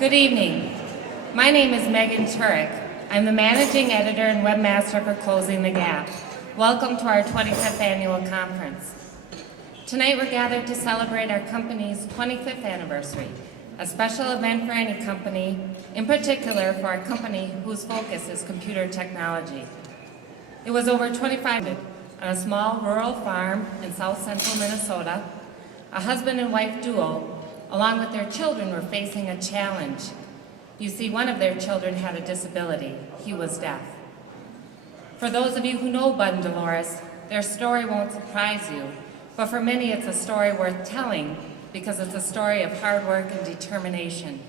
Good evening. My name is Megan Turek. I'm the managing editor and webmaster for Closing the Gap. Welcome to our 25th annual conference. Tonight we're gathered to celebrate our company's 25th anniversary, a special event for any company, in particular for a company whose focus is computer technology. It was over 25 on a small rural farm in south central Minnesota. A husband and wife duo, along with their children, were facing a challenge. You see, one of their children had a disability. He was deaf. For those of you who know Bud and Dolores, their story won't surprise you, but for many it's a story worth telling because it's a story of hard work and determination.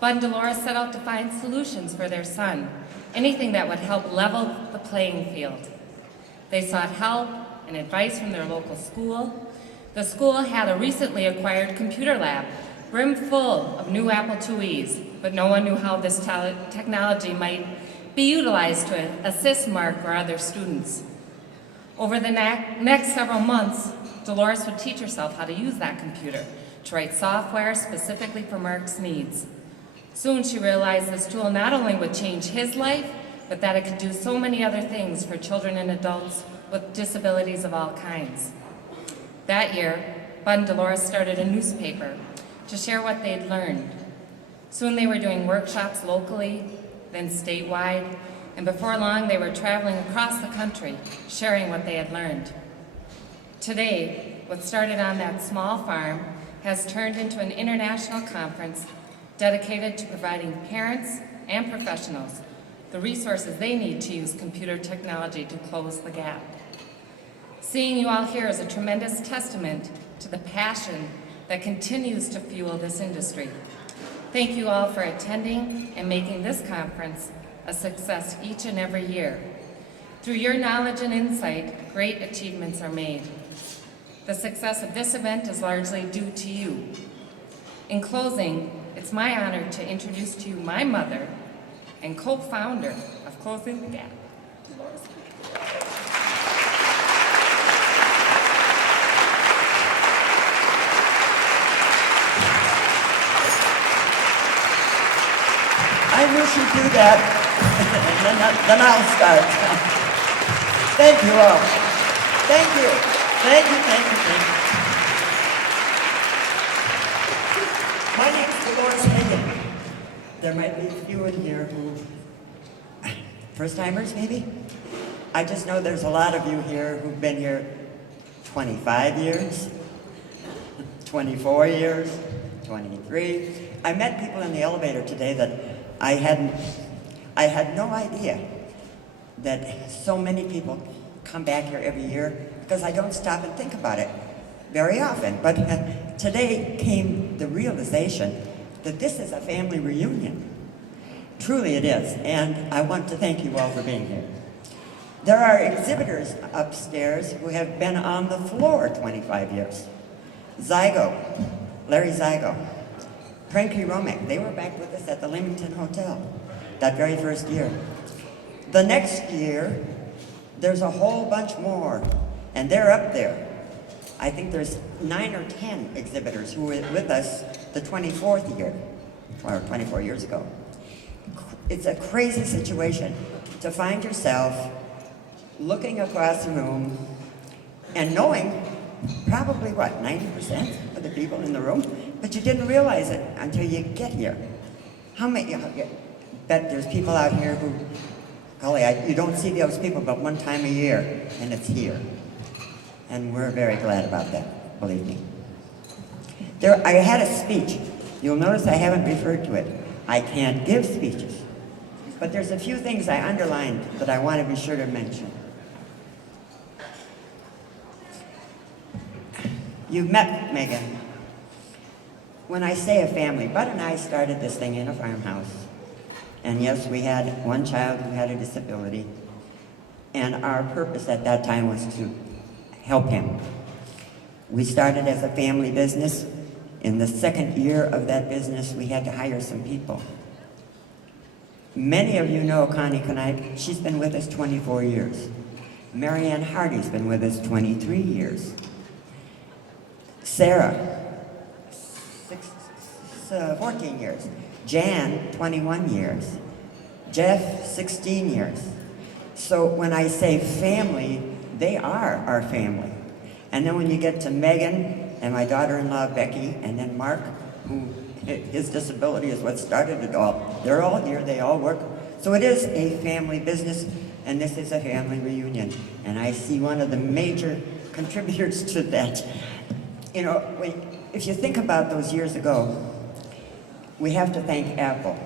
Bud and Dolores set out to find solutions for their son, anything that would help level the playing field. They sought help and advice from their local school. The school had a recently acquired computer lab, brim full of new Apple IIes, but no one knew how this technology might be utilized to assist Mark or other students. Over the next several months, Dolores would teach herself how to use that computer to write software specifically for Mark's needs. Soon she realized this tool not only would change his life, but that it could do so many other things for children and adults with disabilities of all kinds. That year, Bud and Dolores started a newspaper to share what they'd learned. Soon they were doing workshops locally, then statewide, and before long they were traveling across the country, sharing what they had learned. Today, what started on that small farm has turned into an international conference dedicated to providing parents and professionals the resources they need to use computer technology to close the gap. Seeing you all here is a tremendous testament to the passion that continues to fuel this industry. Thank you all for attending and making this conference a success each and every year. Through your knowledge and insight, great achievements are made. The success of this event is largely due to you. In closing, it's my honor to introduce to you my mother and co-founder of Closing the Gap, Dolores Hagen. I wish you'd do that, and then I'll start. Thank you all. Thank you. Thank you, thank you, thank you. My name's Dolores Hagen. There might be a few in here who, first-timers maybe? I just know there's a lot of you here who've been here 25 years, 24 years, 23. I met people in the elevator today that I had no idea that so many people come back here every year because I don't stop and think about it very often. But today came the realization that this is a family reunion. Truly it is, and I want to thank you all for being here. There are exhibitors upstairs who have been on the floor 25 years. Larry Zygo, Frankie Romick, they were back with us at the Leamington Hotel that very first year. The next year, there's a whole bunch more, and they're up there. I think there's 9 or 10 exhibitors who were with us the 24th year, or 24 years ago. It's a crazy situation to find yourself looking across the room and knowing probably, 90% of the people in the room, but you didn't realize it until you get here. How many, bet there's people out here who, golly, you don't see those people but one time a year, and it's here. And we're very glad about that, believe me. I had a speech. You'll notice I haven't referred to it. I can't give speeches. But there's a few things I underlined that I want to be sure to mention. You've met Megan. When I say a family, Bud and I started this thing in a farmhouse. And yes, we had one child who had a disability. And our purpose at that time was to help him. We started as a family business. In the second year of that business, we had to hire some people. Many of you know Connie Knight. She's been with us 24 years. Marianne Hardy's been with us 23 years. Sarah, 14 years. Jan, 21 years. Jeff, 16 years. So when I say family, they are our family. And then when you get to Megan and my daughter-in-law Becky, and then Mark, who his disability is what started it all. They're all here, they all work. So it is a family business, and this is a family reunion. And I see one of the major contributors to that. You know, if you think about those years ago, we have to thank Apple.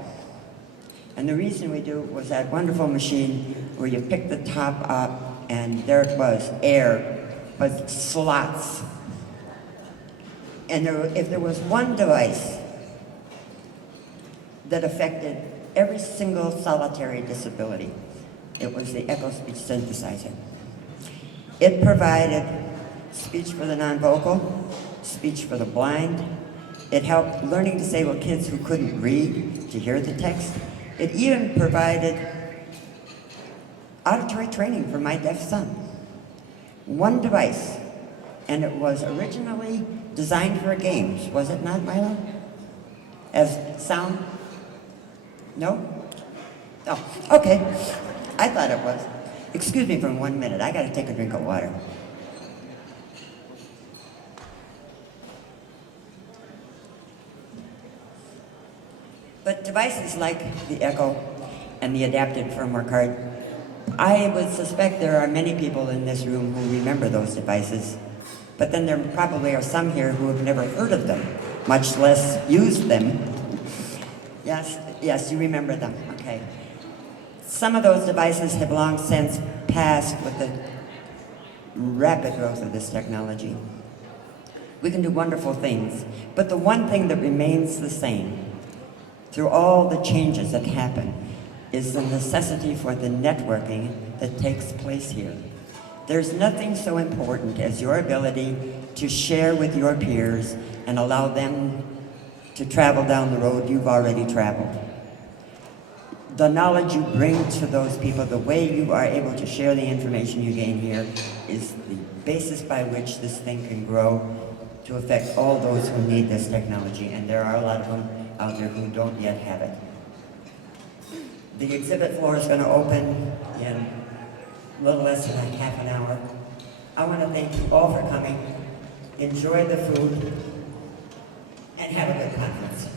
And the reason we do was that wonderful machine where you pick the top up and there it was, air, but slots. And if there was one device that affected every single solitary disability, it was the echo speech synthesizer. It provided speech for the non-vocal, speech for the blind. It helped learning disabled kids who couldn't read to hear the text. It even provided auditory training for my deaf son. One device, and it was originally designed for games, was it not, Milo? As sound? No? Oh, okay. I thought it was. Excuse me for 1 minute. I gotta take a drink of water. But devices like the Echo and the adapted firmware card, I would suspect there are many people in this room who remember those devices, but then there probably are some here who have never heard of them, much less used them. Yes, you remember them, okay. Some of those devices have long since passed with the rapid growth of this technology. We can do wonderful things, but the one thing that remains the same through all the changes that happen is the necessity for the networking that takes place here. There's nothing so important as your ability to share with your peers and allow them to travel down the road you've already traveled. The knowledge you bring to those people, the way you are able to share the information you gain here is the basis by which this thing can grow to affect all those who need this technology, and there are a lot of them out there who don't yet have it. The exhibit floor is going to open in a little less than half an hour. I want to thank you all for coming. Enjoy the food and have a good conference.